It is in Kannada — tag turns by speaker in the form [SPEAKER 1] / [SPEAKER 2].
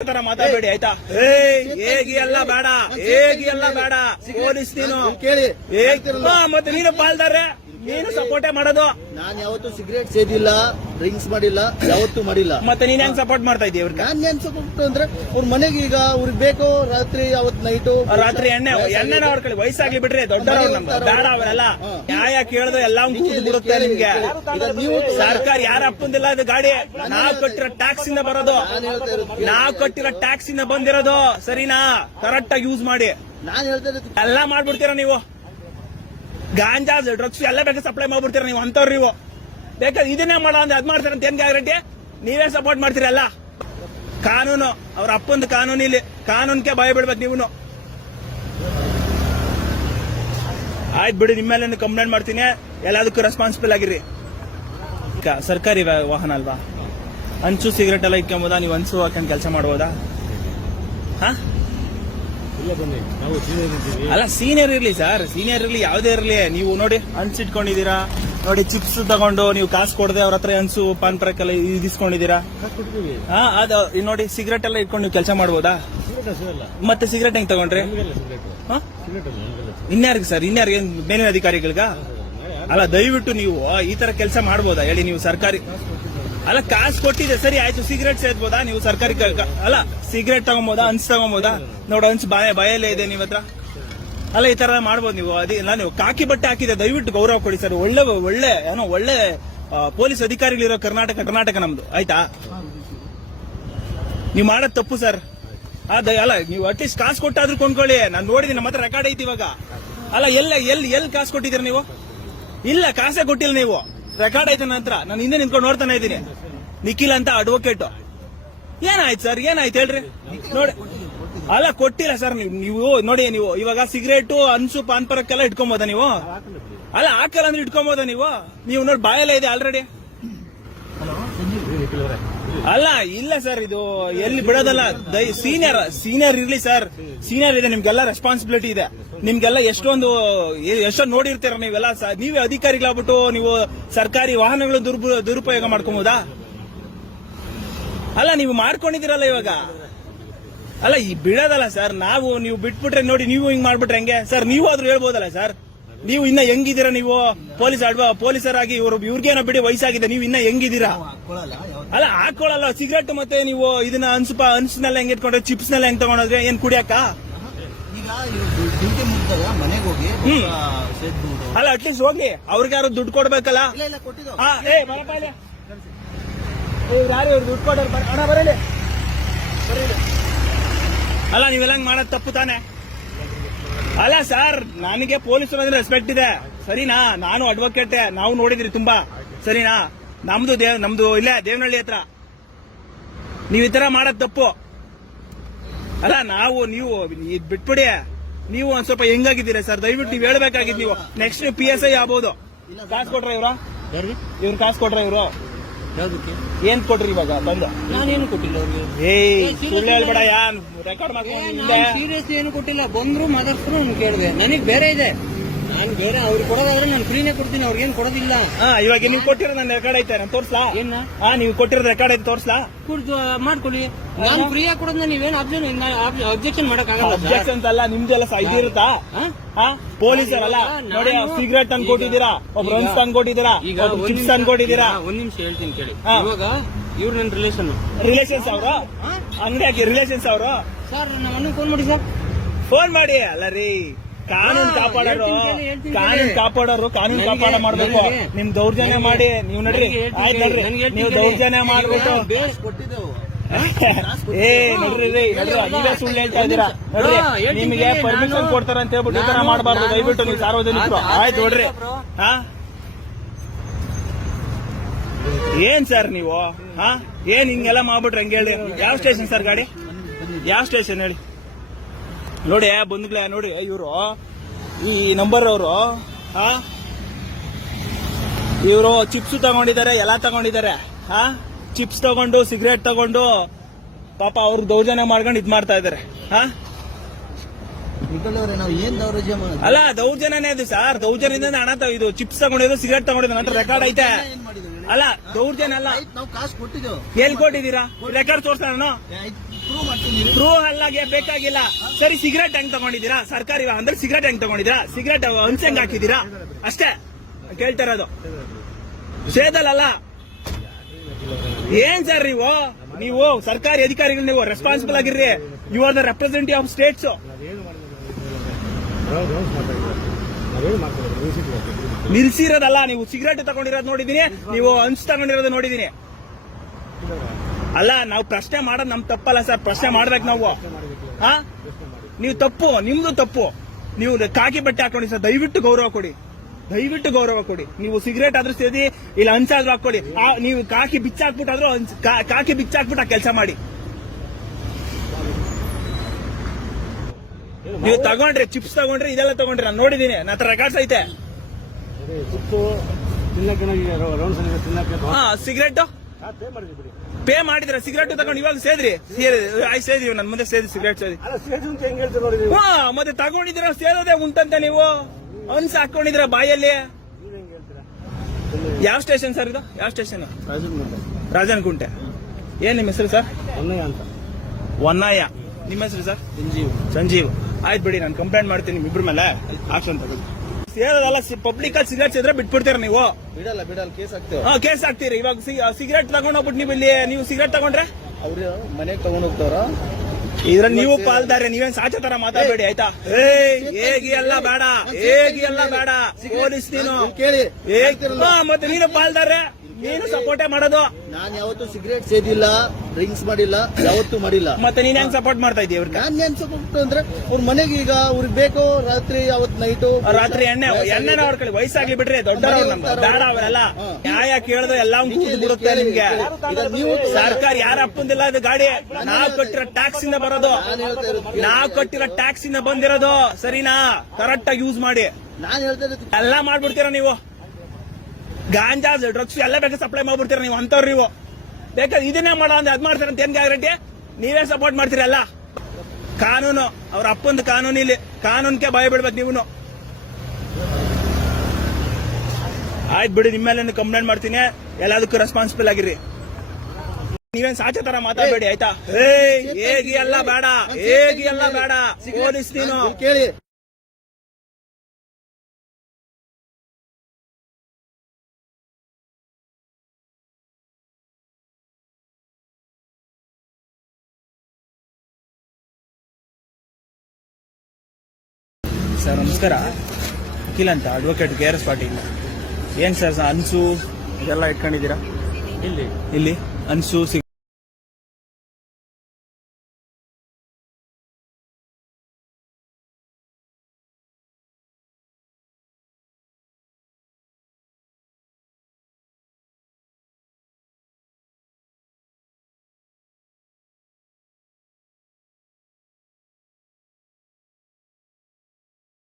[SPEAKER 1] ತರ ಮಾತಾಡಬೇಡಿ ಆಯ್ತಾ? ಹೇಗಿ ಎಲ್ಲ ಬೇಡ ಹೇಗಿ ಎಲ್ಲ ಬೇಡ ಪೊಲೀಸ್ ನೀನು.
[SPEAKER 2] ಕೇಳಿ.
[SPEAKER 1] ಮತ್ತೆ ನೀನು ಪಾಲ್ದಾರೆ ನೀನು ಸಪೋರ್ಟೇ ಮಾಡೋದು.
[SPEAKER 2] ನಾನು ಯಾವತ್ತೂ ಸಿಗರೇಟ್ ಸೇದಿಲ್ಲ ಡ್ರಿಂಕ್ಸ್ ಮಾಡಿಲ್ಲ ಯಾವತ್ತೂ ಮಾಡಿಲ್ಲ.
[SPEAKER 1] ಮತ್ತೆ ನೀನ್ ಹೆಂಗ್ ಸಪೋರ್ಟ್ ಮಾಡ್ತಾ ಇದೀಯ ಇವ್ರಿಗೆ
[SPEAKER 2] ನಾನ್ ಏನ್ ಸಪೋರ್ಟ್ ಅಂದ್ರೆ ಅವ್ರ ಮನೆಗೆ ಈಗ ಅವ್ರಿಗೆ ಬೇಕು ರಾತ್ರಿ ಅವತ್ ನೈಟು
[SPEAKER 1] ರಾತ್ರಿ ಎಣ್ಣೆ ಎಣ್ಣೆನ ಹೊಡ್ಕೊಳ್ಳಿ ವಯಸ್ಸಾಗ್ಲಿ ಬಿಡ್ರಿ ದೊಡ್ಡವ್ರು ನಮ್ಗೆ ಬೇಡ ಅವರೆಲ್ಲ. ನ್ಯಾಯ ಕೇಳಿದ್ರೆ ಎಲ್ಲ ಬಿಡುತ್ತೆ ನಿಮ್ಗೆ.
[SPEAKER 2] ನೀವು
[SPEAKER 1] ಸರ್ಕಾರ ಯಾರ ಅಪ್ಪಂದಿಲ್ಲ ಇದು ಗಾಡಿ. ನಾವ್ ಕಟ್ಟಿರೋ ಟ್ಯಾಕ್ಸ್ ಇಂದ ಬರೋದು. ನಾವ್ ಕಟ್ಟಿರೋ ಟ್ಯಾಕ್ಸ್ ಇಂದ ಬಂದಿರೋದು. ಸರಿನಾ? ಕರೆಕ್ಟ್ ಆಗಿ ಯೂಸ್ ಮಾಡಿ.
[SPEAKER 2] ನಾನು ಹೇಳ್ತಾ
[SPEAKER 1] ಎಲ್ಲ ಮಾಡ್ಬಿಡ್ತೀರಾ ನೀವು? ಗಾಂಜಾ ಡ್ರಗ್ಸ್ ಎಲ್ಲ ಬೇಕಾದ್ರೆ ಸಪ್ಲೈ ಮಾಡ್ಬಿಡ್ತೀರ ನೀವು ಅಂತವ್ರು ನೀವು. ಬೇಕಾದ್ರೆ ಇದನ್ನೇ ಮಾಡೋ ಅಂದ್ರೆ ಅದ್ ಮಾಡ್ತಾರೆ ಅಂತ ಏನ್ ಗ್ಯಾರಂಟಿ ನೀವೇ ಸಪೋರ್ಟ್ ಮಾಡ್ತೀರಲ್ಲ? ಕಾನೂನು, ಅವ್ರ ಅಪ್ಪಂದು ಕಾನೂನು ಇಲ್ಲಿ. ಕಾನೂನ್ಗೆ ಭಯ ಬಿಡ್ಬೇಕು ನೀವು ಆಯ್ತು ಬಿಡಿ ನಿಮ್ಮ ಮೇಲೆ ಕಂಪ್ಲೇಂಟ್ ಮಾಡ್ತೀನಿ. ಎಲ್ಲದಕ್ಕೂ ರೆಸ್ಪಾನ್ಸಿಬಲ್ ಆಗಿರಿ. ಸರ್ಕಾರಿ ವಾಹನ ಅಲ್ವಾ? ಹಂಚು ಸಿಗರೆಟ್ ಎಲ್ಲ ಇಕ್ಕೊಂಬೋದಾ? ನೀವು ಹಂಚು ಹಾಕೊಂಡು ಕೆಲಸ ಮಾಡ್ಬೋದಾ? ಹಾ? ಅಲ್ಲ ಸೀನಿಯರ್ ಇರ್ಲಿ ಸರ್ ಸೀನಿಯರ್ ಇರ್ಲಿ ಯಾವ್ದೇ ಇರ್ಲಿ. ನೀವು ನೋಡಿ ಹಂಚ್ ಇಟ್ಕೊಂಡಿದೀರಾ ನೋಡಿ ಚಿಪ್ಸ್ ತಗೊಂಡು ನೀವು ಕಾಸು ಕೊಡದೆ ಅವ್ರ ಹತ್ರ ಹಂಚು ಪಾನ್ ಪ್ರಕ್ ಎಲ್ಲ ಇದಿಸ್ಕೊಂಡಿದೀರಾ ಹಾ ಅದು ನೋಡಿ ಸಿಗರೆಟ್ ಎಲ್ಲ ಇಟ್ಕೊಂಡು ನೀವು ಕೆಲಸ ಮಾಡ್ಬೋದಾ? ಮತ್ತೆ ಸಿಗರೆಟ್ ಹೆಂಗ್ ತಗೊಂಡ್ರಿ? ಇನ್ಯಾರಿಗೆ ಸರ್ ಇನ್ಯಾರಿಗೆ? ಏನ್ ಮೇಲಿನ ಅಧಿಕಾರಿಗಳಿಗ ಅಲ್ಲ ದಯವಿಟ್ಟು ನೀವು ಈ ತರ ಕೆಲಸ ಮಾಡ್ಬೋದಾ? ಹೇಳಿ ನೀವು ಸರ್ಕಾರಿ ಅಲ್ಲ, ಕಾಸು ಕೊಟ್ಟಿದೆ ಸರಿ ಆಯ್ತು, ಸಿಗರೆಟ್ ಸೇದ್ಬೋದಾ? ನೀವು ಸರ್ಕಾರಿ ಅಲ್ಲ, ಸಿಗರೆಟ್ ತಗೊಂಬೋದಾ, ಹಂಚ್ ತಗೊಂಬೋದಾ? ನೋಡು, ಹಂಚ್ ಬಾಯ ಬಾಯಲ್ಲೇ ಇದೆ ನಿಮ್ಮ ಹತ್ರ. ಅಲ್ಲ, ಈ ತರ ಮಾಡ್ಬೋದು ನೀವು. ಅದೇ ನಾನು ಕಾಕಿ ಬಟ್ಟೆ ಹಾಕಿದೆ ದಯವಿಟ್ಟು ಗೌರವ ಕೊಡಿ ಸರ್. ಒಳ್ಳೆ ಒಳ್ಳೆ, ಏನೋ ಒಳ್ಳೆ ಪೊಲೀಸ್ ಅಧಿಕಾರಿಗಳಿರೋ ಕರ್ನಾಟಕ ಕರ್ನಾಟಕ ನಮ್ದು. ಆಯ್ತಾ? ನೀವು ಮಾಡೋದ್ ತಪ್ಪು ಸರ್. ಅಲ್ಲ, ನೀವು ಅಟ್ಲೀಸ್ಟ್ ಕಾಸು ಕೊಟ್ಟಾದ್ರೂ ಕೊಂಡ್ಕೊಳ್ಳಿ. ನಾನು ನೋಡಿದೀನಿ ನಮ್ಮ ಹತ್ರ ರೆಕಾರ್ಡ್ ಐತಿ ಇವಾಗ. ಅಲ್ಲ, ಎಲ್ಲ, ಎಲ್ಲಿ ಎಲ್ಲಿ ಕಾಸು ಕೊಟ್ಟಿದ್ರಿ ನೀವು? ಇಲ್ಲ, ಕಾಸೇ ಕೊಟ್ಟಿಲ್ಲ ನೀವು. ರೆಕಾರ್ಡ್ ಆಯ್ತು ನಂತರ. ನಾನು ಹಿಂದೆ ನಿಂತ್ಕೊಂಡು ನೋಡ್ತಾನೆ ಇದ್ದೀನಿ. ನಿಖಿಲ್ ಅಂತ ಅಡ್ವೊಕೇಟ್ ಏನಾಯ್ತು ಸರ್ ಏನಾಯ್ತು ಹೇಳ್ರಿ? ನೋಡಿ. ಅಲ್ಲ, ಕೊಟ್ಟಿಲ್ಲ ಸರ್ ನೀವು. ನೋಡಿ, ನೀವು ಇವಾಗ ಸಿಗರೇಟು ಅನ್ಸು ಪಾನ್ ಪರಕ್ಕೆಲ್ಲ ಇಟ್ಕೊಂಬೋದ ನೀವು? ಅಲ್ಲ, ಹಾಕಲ್ಲ ಅಂದ್ರೆ ಇಟ್ಕೊಂಬೋದ ನೀವು? ನೀವು ನೋಡಿ, ಬಾಯಲ್ಲ ಇದೆ ಆಲ್ರೆಡಿ ಅಲ್ಲ, ಇಲ್ಲ ಸರ್ ಇದು ಎಲ್ಲಿ ಬಿಡೋದಲ್ಲ. ಸೀನಿಯರ್ ಸೀನಿಯರ್ ಇರ್ಲಿ ಸರ್ ಸೀನಿಯರ್ ಇದೆ, ನಿಮ್ಗೆಲ್ಲ ರೆಸ್ಪಾನ್ಸಿಬಿಲಿಟಿ ಇದೆ. ನಿಮ್ಗೆಲ್ಲ ಎಷ್ಟೊಂದು ಎಷ್ಟೊಂದು ನೋಡಿರ್ತೀರ ನೀವೆಲ್ಲ? ನೀವೇ ಅಧಿಕಾರಿಗಳಾಗ್ಬಿಟ್ಟು ನೀವು ಸರ್ಕಾರಿ ವಾಹನಗಳು ದುರುಪಯೋಗ ಮಾಡ್ಕೊಬೋದಾ ಅಲ್ಲ, ನೀವು ಮಾಡ್ಕೊಂಡಿದ್ದೀರಲ್ಲ ಇವಾಗ. ಅಲ್ಲ, ಈ ಬಿಡೋದಲ್ಲ ಸರ್. ನಾವು, ನೀವು ಬಿಟ್ಬಿಟ್ರೆ ನೋಡಿ ನೀವು ಹಿಂಗ್ ಮಾಡ್ಬಿಟ್ರೆ ಹೆಂಗೆ? ಸರ್, ನೀವು ಆದ್ರೂ ಹೇಳ್ಬೋದಲ್ಲ ಸರ್? ನೀವು ಇನ್ನ ಹೆಂಗಿದ್ದೀರಾ ನೀವು? ಪೊಲೀಸ್ ಅಡ್ವಾ, ಪೊಲೀಸರಾಗಿ ಇವರು ಇವ್ರಿಗೇನೋ ಬಿಡಿ ವಯಸ್ಸಾಗಿದೆ. ನೀವು ಇನ್ನ ಹೆಂಗಿದ್ದೀರಾ? ಅಲ್ಲ, ಹಾಕೊಳ್ಳಲ್ಲ. ಸಿಗರೆಟ್ ಮತ್ತೆ ನೀವು ಇದನ್ನ ಅನ್ಸಪ ಅನ್ಸ್ನೆಲ್ಲ ಹೆಂಗ್ ಇಟ್ಕೊಂಡ್ರೆ ಚಿಪ್ಸ್ ನೆಲ್ಲ ಹೆಂಗ್ ತಗೊಂಡ್ರೆ ಏನ್ ಕುಡಿಯಕ್ಕ?
[SPEAKER 2] ಡ್ಯೂಟಿ ಮುಗಿದಾಗ ಮನೆಗೆ ಹೋಗಿ. ಸೇದ್ಬೋದು
[SPEAKER 1] ಅಲ್ಲ ಅಟ್ಲೀಸ್ಟ್ ಹೋಗಿ. ಅವ್ರಿಗೆ ಯಾರು ದುಡ್ಡು ಕೊಡ್ಬೇಕಲ್ಲ?
[SPEAKER 2] ಇಲ್ಲ ಇಲ್ಲ ಕೊಟ್ಟಿದ್ದು
[SPEAKER 1] ಏ ಬರಪ್ಪ ಇಲ್ಲಿ. ಏ, ಯಾರು ಇವ್ರು ದುಡ್ಡು ಕೊಡೋರು ಬರ ಅಣ್ಣ ಬರಲಿ. ಅಲ್ಲ ನೀವೆಲ್ಲ ಹಂಗ್ ಮಾಡೋದ್ ತಪ್ಪು ತಾನೆ? ಅಲ್ಲ ಸರ್ ನನಗೆ ಪೊಲೀಸರು ಅಂದ್ರೆ ರೆಸ್ಪೆಕ್ಟ್ ಇದೆ. ಸರಿನಾ? ನಾನು ಅಡ್ವೊಕೇಟ್ ನಾವು ನೋಡಿದ್ರಿ ತುಂಬಾ. ಸರಿನಾ? ನಮ್ದು ದೇವ್ ನಮ್ದು ಇಲ್ಲೇ ದೇವನಹಳ್ಳಿ ಹತ್ರ. ನೀವ್ ಈ ತರ ಮಾಡೋದ್ ತಪ್ಪು. ಅಲ್ಲ ನಾವು ನೀವು ಇದ್ ಬಿಟ್ಬಿಡಿ. ನೀವು ಒಂದ್ ಸ್ವಲ್ಪ ಹೆಂಗಾಗಿದ್ದೀರಾ ಸರ್? ದಯವಿಟ್ಟು ನೀವು ಹೇಳ್ಬೇಕಾಗಿದ್ ನೀವು. ನೆಕ್ಸ್ಟ್ ಪಿ ಎಸ್ ಐ ಆಗ್ಬೋದು. ಕಾಸ್ ಕೊಟ್ರ ಇವ್ರ? ಇವ್ರ ಕಾಸು ಕೊಟ್ರ ಇವ್ರು? ಏನ್ ಕೊಟ್ರಿ ಇವಾಗ ಬಂದು
[SPEAKER 3] ನಾನೇನು ಕೊಟ್ಟಿಲ್ಲ ಅವ್ರಿಗೆ.
[SPEAKER 1] ಏಯ್ ಸುಳ್ಳು ಹೇಳ್ಬೇಡ ಯಾನ್. ರೆಕಾರ್ಡ್ ಮಾಡ್ಕೊಂಡು
[SPEAKER 3] ಸೀರಿಯಸ್ ಏನು ಕೊಟ್ಟಿಲ್ಲ. ಬಂದ್ರು ಮಾತಾಡ್ಸ್ರು ಕೇಳಿದೆ. ನನಗೆ ಬೇರೆ ಇದೆ. ನಾನು ಬೇರೆ ಅವ್ರು ಕೊಡೋದಾದ್ರೆ ನಾನು ಫ್ರೀನೇ ಕೊಡ್ತೀನಿ ಅವ್ರಿಗೇನು ಕೊಡೋದಿಲ್ಲ.
[SPEAKER 1] ಹಾ ಇವಾಗ ನೀವು ಕೊಟ್ಟಿರೋ ನನ್ನ ರೆಕಾರ್ಡ್ ಐತೆ ನಾನು ತೋರ್ಸ್ಲಾ?
[SPEAKER 3] ಏನ
[SPEAKER 1] ಹಾ ನೀವು ಕೊಟ್ಟಿರೋದು ರೆಕಾರ್ಡ್ ಐತೆ ತೋರ್ಸ್ಲಾ?
[SPEAKER 3] ಕುಡ್ದು ಮಾಡ್ಕೊಳ್ಳಿ ನಾನು ಫ್ರೀಯಾಗಿ ಕೊಡೋದನ್ನ ನೀವೇನು ಅಬ್ಜೆಕ್ಷನ್ ಮಾಡೋಕ್ಕಾಗಲ್ಲ ಸರ್.
[SPEAKER 1] ಅಬ್ಜೆಕ್ಷನ್ಸ್ ಅಲ್ಲ ನಿಮ್ದೆಲ್ಲ ಸ- ಇದಿರುತ್ತಾ
[SPEAKER 3] ಹಾ?
[SPEAKER 1] ಹಾ ಪೊಲೀಸರಲ್ಲ?
[SPEAKER 3] ನಾನು-
[SPEAKER 1] ನೋಡಿ ಸಿಗರೇಟ್ ತಂದು ಕೊಟ್ಟಿದ್ದೀರಾ? ಒಬ್ರು ರನ್ಸ್ ತಂದು ಕೊಟ್ಟಿದ್ದೀರಾ?
[SPEAKER 3] ಈಗ
[SPEAKER 1] ಒಬ್ರು
[SPEAKER 3] ಒಂದ್
[SPEAKER 1] ಚಿಪ್ಸ್
[SPEAKER 3] ನಿಮಿಷ-
[SPEAKER 1] ತಂದು ಕೊಟ್ಟಿದ್ದೀರಾ?
[SPEAKER 3] ಈಗ ಒಂದ್ ನಿಮಿಷ ಹೇಳ್ತೀನಿ ಕೇಳಿ.
[SPEAKER 1] ಹಾ.
[SPEAKER 3] ಇವಾಗ ಇವ್ರು ನನ್ನ ರಿಲೇಷನ್
[SPEAKER 1] ರಿಲೇಷನ್ಸ್ ಅವರು? ಅಂಗಡಿ ರಿಲೇಷನ್ಸ್ ಅವರು?
[SPEAKER 3] ಸರ್ ನಮ್ಮ ಅಣ್ಣಗೆ ಫೋನ್ ಮಾಡಿ ಸರ್.
[SPEAKER 1] ಫೋನ್ ಮಾಡಿ ಅಲ್ಲ ರೀ. ಕಾನೂನು ಕಾಪಾಡೋರು ಕಾನೂನು. ಕಾಪಾಡೋರು ಕಾನೂನು ಕಾಪಾಡ ಮಾಡ್ಬೇಕು. ನಿಮ್ ದೌರ್ಜನ್ಯ ಮಾಡಿ ನೀವು ನಡ್ರಿ. ಆಯ್ತು ನೋಡ್ರಿ. ನೀವು ದೌರ್ಜನ್ಯ ಮಾಡ್ಬಿಟ್ಟು. ಏ ನೋಡ್ರಿ ನೀವೇ ಸುಳ್ಳು ಹೇಳ್ತಾ ಇದ್ದೀರಾ? ನೋಡ್ರಿ. ನಿಮ್ಗೆ ಪರ್ಮಿಷನ್ ಕೊಡ್ತಾರ ಅಂತ ಹೇಳ್ಬಿಟ್ಟು ಈ ತರ ಮಾಡಬಾರ್ದು. ದಯವಿಟ್ಟು ನೀವು ಸಾರ್ವಜನಿಕರು.
[SPEAKER 3] ಆಯ್ತು,
[SPEAKER 1] ನೋಡ್ರಿ. ಹಾ? ಏನ್ ಸರ್ ನೀವು? ಹಾ? ಏನ್ ಹಿಂಗೆಲ್ಲ ಮಾಡ್ಬಿಟ್ರಿ ಹಂಗೆ ಹೇಳಿ ಯಾವ ಸ್ಟೇಷನ್ ಸರ್ ಗಾಡಿ? ಯಾವ ಸ್ಟೇಷನ್ ಹೇಳಿ? ನೋಡಿ ಬಂದ್ಗಳೇ ನೋಡಿ ಇವರು ಈ ನಂಬರ್ ಅವರು ಹಾ ಇವರು ಚಿಪ್ಸ್ ತಗೊಂಡಿದ್ದಾರೆ ಎಲ್ಲ ತಗೊಂಡಿದ್ದಾರೆ ಹಾ ಚಿಪ್ಸ್ ತಗೊಂಡು ಸಿಗರೇಟ್ ತಗೊಂಡು ಪಾಪ ಅವ್ರ ದೌರ್ಜನ್ಯ ಮಾಡ್ಕೊಂಡು ಇದ್ ಮಾಡ್ತಾ ಇದಾರೆ ಹಾ ಅಲ್ಲ ದೌರ್ಜನ್ಯನೇ ಅದು ಸರ್ ದೌರ್ಜನ್ಯದಿಂದ ಹಣ ಇದು ಚಿಪ್ಸ್ ತಗೊಂಡಿದ್ರು ಸಿಗರೇಟ್ ತಗೊಂಡಿದ್ರು ನಂತರ ರೆಕಾರ್ಡ್ ಐತೆ. ಅಲ್ಲ ದೌರ್ಜನ್ಯ ಅಲ್ಲ.
[SPEAKER 2] ಕಾಸು
[SPEAKER 1] ಎಲ್ಲಿ ಕೊಟ್ಟಿದ್ದೀರಾ? ರೆಕಾರ್ಡ್ ತೋರ್ಸ ಟ್ರೂ ಅಲ್ಲಾಗೆ ಬೇಕಾಗಿಲ್ಲ. ಸರಿ, ಸಿಗರೇಟ್ ಹೆಂಗ್ ತಗೊಂಡಿದ್ದೀರಾ? ಸರ್ಕಾರಿ ಅಂದ್ರೆ ಸಿಗರೇಟ್ ಹೆಂಗ್ ತಗೊಂಡಿದ್ದೀರಾ? ಸಿಗರೇಟ್ ಹೆಂಗ್ ಹಾಕಿದ್ದೀರಾ? ಅಷ್ಟೇ. ಕೇಳ್ತಾ ಇರೋದು. ಸೇದಲ್ಲ ಏನ್ ಸರ್ ನೀವು? ನೀವು ಸರ್ಕಾರಿ ಅಧಿಕಾರಿಗಳು, ನೀವು responsible ಆಗಿರ್ರಿ. You are the representative of states ನಿಲ್ಸಿರೋದಲ್ಲ, ನೀವು ಸಿಗರೇಟ್ ತಗೊಂಡಿರೋದು ನೋಡಿದೀನಿ ನೀವು ಹಂಚ್ ತಗೊಂಡಿರೋದು ನೋಡಿದೀನಿ ಅಲ್ಲ ನಾವು ಪ್ರಶ್ನೆ ಮಾಡೋದು ನಮ್ ತಪ್ಪಲ್ಲ ಸರ್. ಪ್ರಶ್ನೆ ಮಾಡ್ಬೇಕು ನಾವು. ಹಾ? ನೀವು ತಪ್ಪು ನಿಮ್ದು ತಪ್ಪು. ನೀವು ಕಾಕಿ ಬಟ್ಟೆ ಹಾಕೊಳ್ಳಿ ಸರ್. ದಯವಿಟ್ಟು ಗೌರವ ಕೊಡಿ. ದಯವಿಟ್ಟು ಗೌರವ ಕೊಡಿ. ನೀವು ಸಿಗರೇಟ್ ಆದ್ರೂ ಸೇದಿ ಇಲ್ಲ ಹಂಚಾದ್ರೂ ಹಾಕೊಳ್ಳಿ ಆ, ನೀವು ಕಾಕಿ ಬಿಚ್ಚಾಕ್ಬಿಟ್ಟಾದ್ರೂ ಕಾಕಿ ಬಿಚ್ಚಾಕ್ಬಿಟ್ಟು ಆ ಕೆಲಸ ಮಾಡಿ. ನೀವು ತಗೊಂಡ್ರಿ ಚಿಪ್ಸ್ ತಗೊಂಡ್ರಿ ಇದೆಲ್ಲ ತಗೊಂಡ್ರಿ ನಾನು ನೋಡಿದೀನಿ. ನನ್ನ ಹತ್ರ ರೆಕಾರ್ಡ್ಸ್ ಐತೆ. ಹಾ ಸಿಗರೇಟ್?
[SPEAKER 2] ಪೇ
[SPEAKER 1] ಮಾಡಿದ್ರೆ ಸಿಗರೇಟ್ ತಗೊಂಡು ಇವಾಗ ಸೇದ್ರಿ. ಸೇರಿ ಆಯ್ತು ಸೇದ್ರಿ. ನನ್ ಮುಂದೆ ಸೇದಿ ಸಿಗರೇಟ್ ಸೇದಿ ಹಾ ಮತ್ತೆ ತಗೊಂಡಿದ್ರ ಸೇರೋದೇ ಉಂಟಂತ ನೀವು. ಅನ್ಸ್ ಹಾಕೊಂಡಿದ್ರ ಬಾಯಲ್ಲಿ. ಯಾವ ಸ್ಟೇಷನ್ ಸರ್ ಇದು? ಯಾವ ಸ್ಟೇಷನ್
[SPEAKER 2] ರಾಜನ್
[SPEAKER 1] ಕುಂಟೆ ಏನ್ ನಿಮ್ಮ ಹೆಸರು ಸರ್
[SPEAKER 2] ಒನ್ನಯ್ಯ
[SPEAKER 1] ಒನ್ನಾಯ ನಿಮ್ಮ ಹೆಸರು ಸರ್
[SPEAKER 2] ಸಂಜೀವ್.
[SPEAKER 1] ಸಂಜೀವ್. ಆಯ್ತು ಬಿಡಿ ನಾನು ಕಂಪ್ಲೇಂಟ್ ಮಾಡ್ತೀನಿ ನಿಮ್ ಇಬ್ರ ಮೇಲೆ ಆಕ್ಷನ್ ತಗೊಳ್ಳಿ ಸೇರೋದಲ್ಲ ಪಬ್ಲಿಕ್ ಅಲ್ಲಿ ಸಿಗರೇಟ್ ಸೇದ್ರೆ ಬಿಟ್ಬಿಡ್ತೀರ ನೀವು?
[SPEAKER 2] ಬಿಡಲ್ಲ ಬಿಡಲ್ಲ ಕೇಸ್ ಹಾಕ್ತೇವೆ.
[SPEAKER 1] ಹಾ ಕೇಸ್ ಹಾಕ್ತೀರಿ. ಇವಾಗ ಸಿಗರೇಟ್ ತಗೊಂಡೋಗ್ಬಿಟ್ಟು ನೀವು ಇಲ್ಲಿ ನೀವು ಸಿಗರೇಟ್ ತಗೊಂಡ್ರೆ?
[SPEAKER 2] ಅವ್ರು ಮನೆಗೆ ತಗೊಂಡ್ ಹೋಗ್ತಾರ
[SPEAKER 1] ಇದ್ರಲ್ಲಿ ನೀವು ಪಾಲ್ದಾರೆ ನೀವೇನ್ ಸಾಚ ಮಾತಾಡ್ಬೇಡಿ ಮಾತಾಡಬೇಡಿ ಆಯ್ತಾ? ಹೇಗಿ ಎಲ್ಲ ಬೇಡ ಹೇಗಿ ಎಲ್ಲ ಬೇಡ. ಪೊಲೀಸ್ ನೀನು.
[SPEAKER 2] ಕೇಳಿ.
[SPEAKER 1] ಮತ್ತೆ ನೀನು ಪಾಲ್ದಾರೆ ನೀನು ಸಪೋರ್ಟ್ ಮಾಡೋದು?
[SPEAKER 2] ನಾನು ಯಾವತ್ತು ಸಿಗರೇಟ್ ಸೇದಿಲ್ಲ ಡ್ರಿಂಕ್ಸ್ ಮಾಡಿಲ್ಲ ಯಾವತ್ತೂ ಮಾಡಿಲ್ಲ.
[SPEAKER 1] ಮತ್ತೆ ನೀನ್ ಹೆಂಗ್ ಸಪೋರ್ಟ್ ಮಾಡ್ತಾ ಇದೀಯ ನಾನು
[SPEAKER 2] ನಾನ್ ಏನ್ ಸಪೋರ್ಟ್ ಅಂದ್ರೆ ಅವ್ರ ಮನೆಗೆ ಈಗ ಅವ್ರಿಗೆ ಬೇಕು ರಾತ್ರಿ ಅವತ್ ನೈಟು
[SPEAKER 1] ರಾತ್ರಿ ಎಣ್ಣೆ ಎಣ್ಣೆ ಅವ್ರ ವಯಸ್ಸಾಗ್ಲಿ ಬಿಡ್ರಿ ದೊಡ್ಡ ನಮ್ಗೆ ಬೇಡ ಅವರೆಲ್ಲ. ನ್ಯಾಯ ಕೇಳಿದ್ರೆ ಎಲ್ಲ ಕೂತು ಬಿಡುತ್ತೆ ನಿಮ್ಗೆ.
[SPEAKER 2] ನೀವು
[SPEAKER 1] ಸರ್ಕಾರ ಯಾರ ಅಪ್ಪಂದಿಲ್ಲ ಅದು ಗಾಡಿ. ನಾವು ಕಟ್ಟಿರೋ ಟ್ಯಾಕ್ಸ್ ಇಂದ ಬರೋದು. ನಾವು ಕಟ್ಟಿರೋ ಟ್ಯಾಕ್ಸ್ ಇಂದ ಬಂದಿರೋದು. ಸರಿನಾ? ಕರೆಕ್ಟ್ ಆಗಿ ಯೂಸ್ ಮಾಡಿ.
[SPEAKER 2] ನಾನು ಹೇಳ್ತಾ ಇರೋದು
[SPEAKER 1] ಎಲ್ಲ ಮಾಡ್ಬಿಡ್ತೀರಾ ನೀವು? ಗಾಂಜಾ ಡ್ರಗ್ಸ್ ಎಲ್ಲ ಬೇಕಾದ್ರೆ ಸಪ್ಲೈ ಮಾಡ್ಬಿಡ್ತೀರ ನೀವು? ಅಂತವ್ರು ನೀವು. ಬೇಕಾದ್ರೆ ಇದನ್ನೇ ಮಾಡೋ ಅಂದ್ರೆ ಅದ್ ಮಾಡ್ತೀರ? ಅಂತ ಏನ್ ಗ್ಯಾರಂಟಿ ನೀವೇ ಸಪೋರ್ಟ್ ಮಾಡ್ತೀರಲ್ಲ ಕಾನೂನು ಅವ್ರ ಅಪ್ಪಂದು ಕಾನೂನು ಇಲ್ಲಿ. ಕಾನೂನ್ಗೆ ಭಯ ಬಿಡ್ಬೇಕು ನೀವು ಆಯ್ತು ಬಿಡಿ ನಿಮ್ಮ ಮೇಲೆ ಕಂಪ್ಲೇಂಟ್ ಮಾಡ್ತೀನಿ. ಎಲ್ಲದಕ್ಕೂ ರೆಸ್ಪಾನ್ಸಿಬಲ್ ಆಗಿರಿ. ನೀವೇನ್ ಸಾಚೆ ತರ ಮಾತಾಡಬೇಡಿ ಆಯ್ತಾ? ಹೇಗಿ ಎಲ್ಲ ಬೇಡ ಹೇಗಿ ಎಲ್ಲ ಬೇಡ? ಪೊಲೀಸ್ ನೀನು. ಸರ್ ನಮಸ್ಕಾರ. ವಕೀಲ ಅಂತ advocate K R S Patil. ಏನು ಸರ್ ಅನ್ಸು? ಇದೆಲ್ಲ ಇಟ್ಕೊಂಡಿದ್ದೀರಾ?
[SPEAKER 2] ಇಲ್ಲಿ
[SPEAKER 1] ಇಲ್ಲಿ ಅನ್ಸು